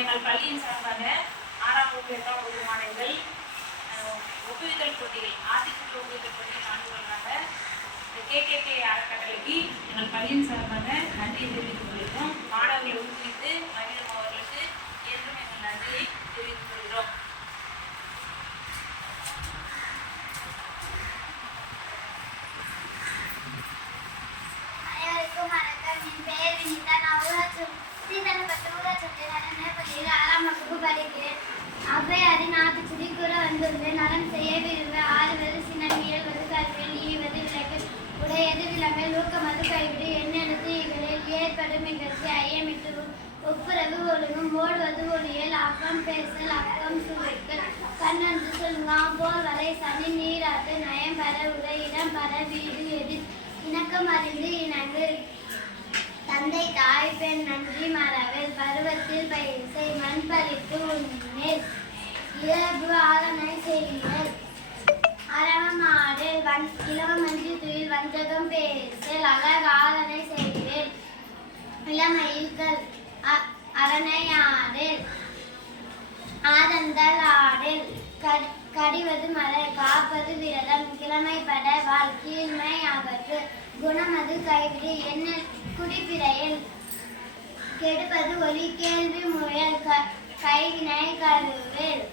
எங்கள் பள்ளியின் சார்பாக 6ஆம் வகுப்பு 8ஆம் வகுப்பு மாணவர்கள் ஒப்புவித்தல் போட்டிகள் ஆதிக்குழு ஒப்புவித்தல் போட்டிகள் நடந்து வருகிறாங்க. இந்த KKK அறக்கட்டளைக்கு எங்கள் பள்ளியின் சார்பாக நன்றியை தெரிவித்துக் கொள்கிறோம். மாணவர்களை ஊக்குவித்து மகிழும் அவர்களுக்கு என்றும் எங்கள் நன்றியை தெரிவித்துக் கொள்கிறோம். அனைவருக்கும் வணக்கம். என் பெயர் வினிதா. நான் ஊராட்சி 6ஆம் வகுப்பு படிக்கிறேன். ஔவையாரி நாட்டுச்சுடி கூற வந்துள்ளது. நலம் செய்ய விரும்ப ஆறுவது சினம் இயல்வது கல்வியில் ஈவது விளக்கு உடையது விளம்பல் ஊக்கமது கைவிடு எண்ணெழுத்து இவரில் ஏற்படும் நிகழ்ச்சி ஐயமிட்டு ஒப்புரவு ஒழுங்கும் ஓடுவது ஒளியல் அக்கம் பேசல் அக்கம் சுவைக்கல் கண்ணன்று சொல்லுங்காம் போல் வரை சனி நீராட்டு நயம் பர உரை இடம் பர வீடு எதிர் இணக்கம் அறிந்து இணங்கு தந்தை தாய் பெண் நன்றி மறவில் பருவத்தில் பயிர்சை மண் பறித்து உண்ணில் இயல்பு ஆலனை செய்யுங்கள் அறவமாடு இளவமஞ்சி துயில் வஞ்சகம் பேசல் அழக ஆலனை செய்கிறேன் இளமயில்கள் அரணையாடில் ஆதந்தல் ஆடில் கடிவது மலை காப்பது விரதம் கிழமைப்பட வாழ் கீழ்மை அகற்று குணமது கைவிடு என்ன குடிப்பிரையில் கெடுப்பது ஒலி கேள்வி முயல் கைவினை கருவில்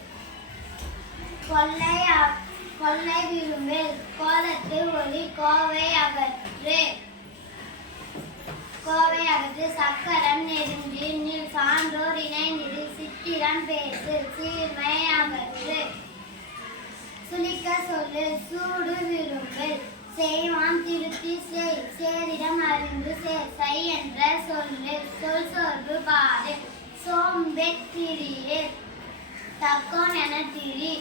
கொள்ளை விரும்பில் கோலத்து ஒலி கோவை அகற்று சக்கரம் நெருங்கி நில் சான்றோர் இணைந்திரு சித்திரம் பேசு சீர்மை அகற்று சுளிக்க சொல்லு சூடு விரும்பில் செய்வான் திருத்தி செய் சேரிடம் அறிந்து செய் என்ற சொல்லு சொல் சொர்பு பாடு சோம்பெத்திரியில் தக்கோன் என திரி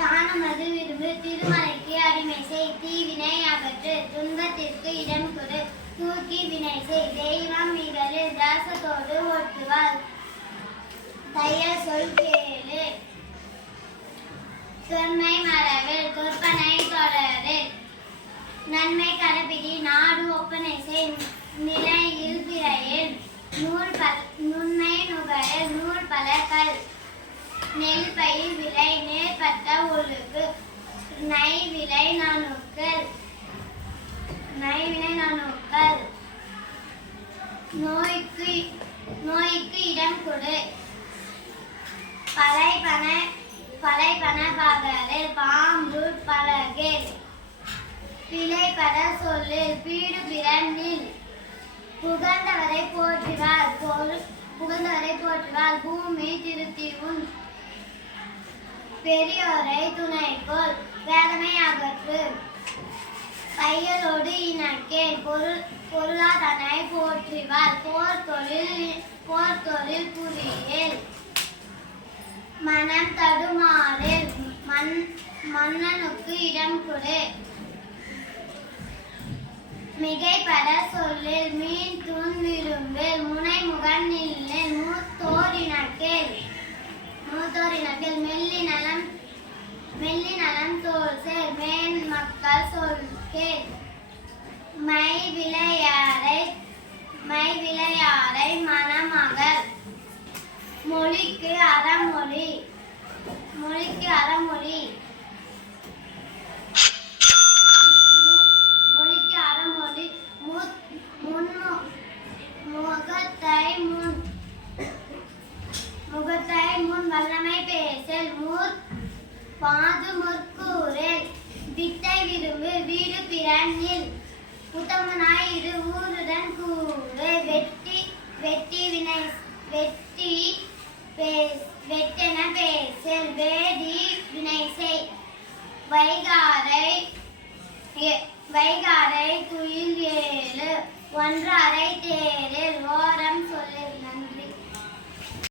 தானமது விரும்பு திருமலைக்கு அடிமை செய் தீவினை அகற்று துன்பத்திற்கு இடம் கொடு தூக்கி வினை செய் தெய்வம் மிகலில் தாசத்தோடு ஓட்டுவாள் தையல் சொல் கேளு தொன்மை மரபில் தொற்பனை தொடரு நன்மை கடைபிடி நாடு ஒப்பனை செய் நிலையில் பிறையில் நுண்மை நுகர நூல் பலகல் நெல் பயிர் விலை நேர்பட்ட ஒழுகு நைவினை நணுக்கள் நோய்க்கு இடம் கொடு பலைபன பகலில் பாம்பு பலகில் பிழைப்பட சொல்லில் பீடு பிறனில் புகழ்ந்தவரை போற்றுவார் பூமி திருத்தி உன் பெரியோரை துணைக்கோள் வேதமை அகற்று தையலோடு இணக்கே பொருளாதனை போற்றுவார் போர் தொழில் புரியல் மனம் தடுமாறில் மன்னனுக்கு இடம் கொடு மிகைப்பட சொல்லில் மீன் தூண் விரும்பில் முனை முகன் நில்லில் மூத்தோர் இணக்கேல் மெல்லி நலம் தோல் சேர் மேன் மக்கள் சொல் கேள் மை விளையாரை மணமகள் மொழிக்கு அறமொழி முகத்தை முன் வல்லமை பேசல் பாது முற்கூரில் வித்தை விரும்பு வீடு பிறனில் உத்தமனாய் இரு ஊருடன் கூறு வெட்டென பேசல் வேடி வினை செய் வைகாரை துயில் ஏழு ஒன்றரை தேரில் ஓரம் சொல்லு. நன்றி.